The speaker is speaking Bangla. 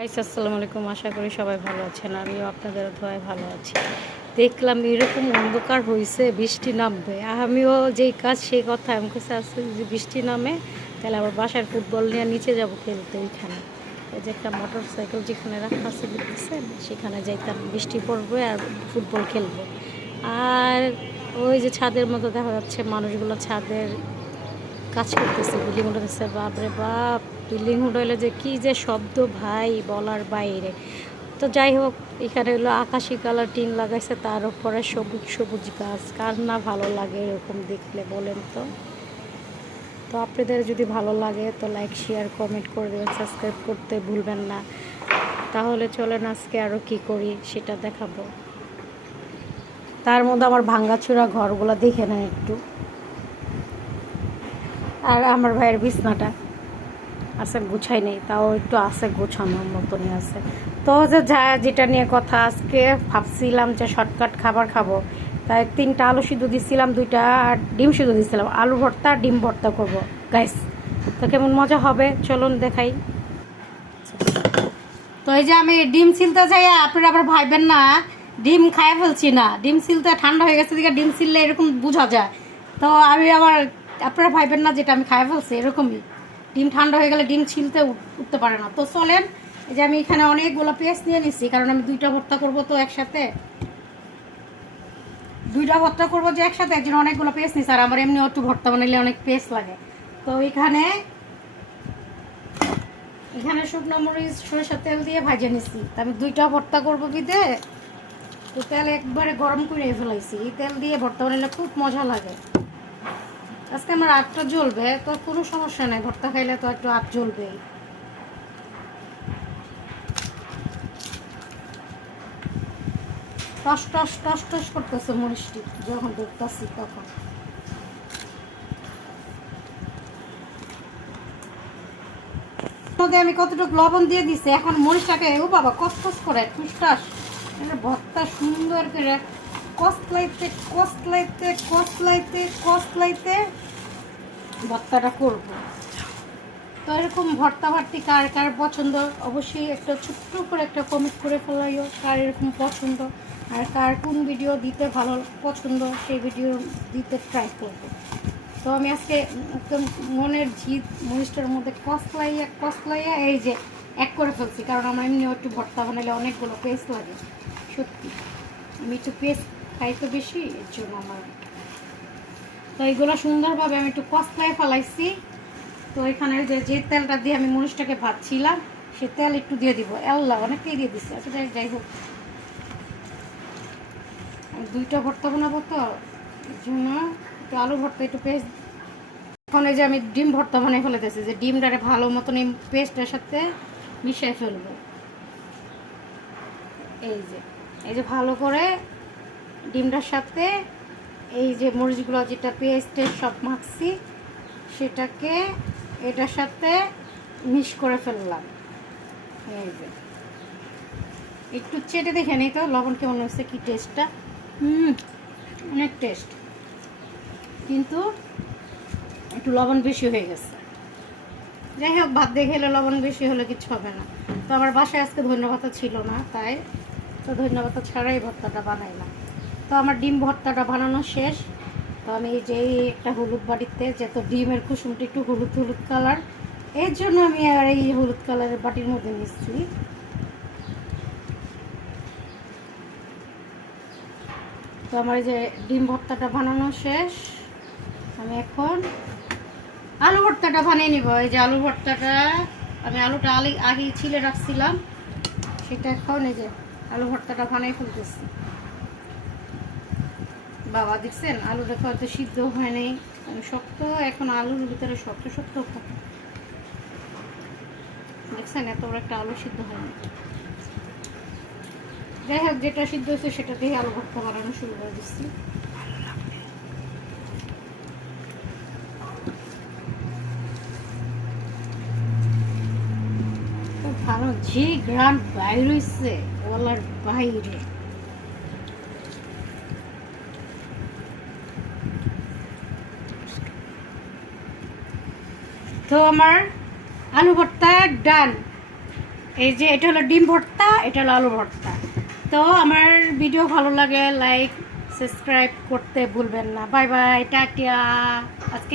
গাইস আসসালামু আলাইকুম, আশা করি সবাই ভালো আছেন। আমিও আপনাদের দোয়ায় ভালো আছি। দেখলাম এরকম অন্ধকার হয়েছে, বৃষ্টি নামবে। আমিও যেই কাজ সেই কথা আমি কাছে আসছে, যদি বৃষ্টি নামে তাহলে আবার বাসার ফুটবল নিয়ে নিচে যাব খেলতে। ওইখানে ওই যে একটা মোটর সাইকেল যেখানে রাখা আছে দেখতেছেন, সেখানে যাইতাম। বৃষ্টি পড়বে আর ফুটবল খেলবো। আর ওই যে ছাদের মতো দেখা যাচ্ছে মানুষগুলো ছাদের কাজ করতেছে, বিল্ডিং উঠাতেছে। বাপরে বাপ, বিল্ডিং উঠাইলে যে কি যে শব্দ ভাই, বলার বাইরে। তো যাই হোক, এখানে হলো আকাশি কালার টিন লাগাইছে, তার উপরে সবুজ সবুজ গাছ। কার না ভালো লাগে এরকম দেখলে বলেন তো? তো আপনাদের যদি ভালো লাগে তো লাইক শেয়ার কমেন্ট করে দেবেন, সাবস্ক্রাইব করতে ভুলবেন না। তাহলে চলেন আজকে আরও কি করি সেটা দেখাবো। তার মধ্যে আমার ভাঙ্গাচোরা ঘরগুলো দেখে নেন একটু। আর আমার ভাইয়ের বিছনাটা আছে, গুছাই নেই, তাও একটু আছে, গোছানোর মতনই আছে। তো যে যা যেটা নিয়ে কথা, আজকে ভাবছিলাম যে শর্টকাট খাবার খাবো, তাই 3টা আলু সিদ্ধ দিচ্ছিলাম, 2টা ডিম সিদ্ধ দিচ্ছিলাম। আলু ভর্তা ডিম ভর্তা করব গাইস। তো কেমন মজা হবে চলুন দেখাই। তো এই যে আমি ডিম ছিলতে যাই, আপনারা আবার ভাইবেন না ডিম খাই ফেলছি না। ডিম ছিলতে ঠান্ডা হয়ে গেছে, দিকে ডিম ছিললে এরকম বোঝা যায়। তো আমি আবার, আপনারা ভাইবেন না যেটা আমি খাই ফেলছি, এরকমই। ডিম ঠান্ডা হয়ে গেলে ডিম ছিলতে উঠতে পারে না। তো চলেন, এই যে আমি এখানে অনেকগুলো পেঁয়াজ নিয়ে নিচ্ছি, কারণ আমি 2টা ভর্তা করবো। তো একসাথে 2টা ভর্তা করবো যে একসাথে, একজন অনেকগুলো পেঁয়াজ নিচ্ছে। আর আমার এমনি একটু ভর্তা বানাইলে অনেক পেঁয়াজ লাগে। তো এখানে শুকনো মরিচ সরিষার তেল দিয়ে ভাজে নিচ্ছি। আমি 2টা ভর্তা করবো বিদে, তো তেল একবারে গরম করে ফেলাইছি। এই তেল দিয়ে ভর্তা বানাইলে খুব মজা লাগে। আজকে আমার আটটা জ্বলবে, তো কোনো সমস্যা নেই, ভর্তা খাইলে তো একটু আট জ্বলবেই। টস টস টস টস করতেছে মরিচটি, যখন দেখতেছি তখন। আমি কতটুকু লবণ দিয়ে দিছি, এখন মরিচটাকে ও বাবা কসকস করে টুসটাস ভর্তা সুন্দর করে কসলাইতে কসলাইতে কসলাইতে কসলাইতে ভর্তাটা করবো। তো এরকম ভর্তা ভর্তি কার কার পছন্দ, অবশ্যই একটা ছোট্ট করে একটা কমেন্ট করে ফেলাইও কার এরকম পছন্দ, আর কার কোন ভিডিও দিতে ভালো পছন্দ সেই ভিডিও দিতে ট্রাই করব। তো আমি আজকে একদম মনের জিদ মরিচটার মধ্যে কসলাইয়া এই যে এক করে ফেলছি, কারণ আমার এমনি একটু ভর্তা বানালে অনেকগুলো পেস্ট লাগে। সত্যি আমি একটু পেস্ট খাই তো বেশি, এর জন্য আমার। তো এইগুলো সুন্দরভাবে আমি একটু কসলাই ফেলাইছি। তো এখানে যে তেলটা দিয়ে আমি মরিচটাকে ভাজছিলাম, সে তেল একটু দিয়ে দিব। আল্লাহ, অনেকটাই দিয়ে দিচ্ছি। আচ্ছা যাই হোক, 2টা ভর্তা বানাবো, তো এর জন্য একটু আলু ভর্তা একটু পেস্ট। এখন এই যে আমি ডিম ভর্তা বানিয়ে ফেলেতেছি, যে ডিমটারে ভালো মতন এই পেস্টের সাথে মিশিয়ে ফেলবো। এই যে ভালো করে ডিমটার সাথে এই যে মরিচগুলো যেটা পেস্টের সব মাখছি, সেটাকে এটার সাথে মিক্স করে ফেললাম। এই যে একটু চেটে দেখে নিই তো লবণ কেমন হচ্ছে, কি টেস্টটা। অনেক টেস্ট, কিন্তু একটু লবণ বেশি হয়ে গেছে। যাই হোক, ভাত দিয়ে খেলে লবণ বেশি হলে কিছু হবে না। তো আমার বাসায় আজকে ধন্যবাদ ছিল না, তাই তো ধন্যবাদ ছাড়াই ভর্তাটা বানাইলাম। তো আমার ডিম ভর্তাটা বানানো শেষ। তো আমি এই যে একটা হলুদ বাটিতে, যত ডিমের কুসুমটা একটু হলুদ হলুদ কালার, এর জন্য আমি আর এই হলুদ কালারের বাটির মধ্যে নিচ্ছি। তো আমার এই যে ডিম ভর্তাটা বানানো শেষ, আমি এখন আলু ভর্তাটা বানিয়ে নিব। এই যে আলু ভর্তাটা, আমি আলুটা আগে ছিলে রাখছিলাম, সেটা এখন এই যে আলু ভর্তাটা বানিয়ে ফেলতেছি। বাবা দেখছেন আলুটা হয়তো সিদ্ধ হয়নি, শক্ত, এখন আলুর ভিতরে শক্ত শক্ত দেখছেন, এত বড় একটা আলু সিদ্ধ হয়নি। যাই হোক, যেটা সিদ্ধ হয়েছে সেটা দিয়ে আলু ভর্তা বানানো শুরু করে দিচ্ছি। খুব ভালো, যে গ্রান বাইর হয়েছে বলার বাইরে। তো আমার আলু ভর্তা ডান। এই যে এটা হলো ডিম ভর্তা, এটা হলো আলু ভর্তা। তো আমার ভিডিও ভালো লাগে লাইক সাবস্ক্রাইব করতে ভুলবেন না। Bye bye, tata. আজকে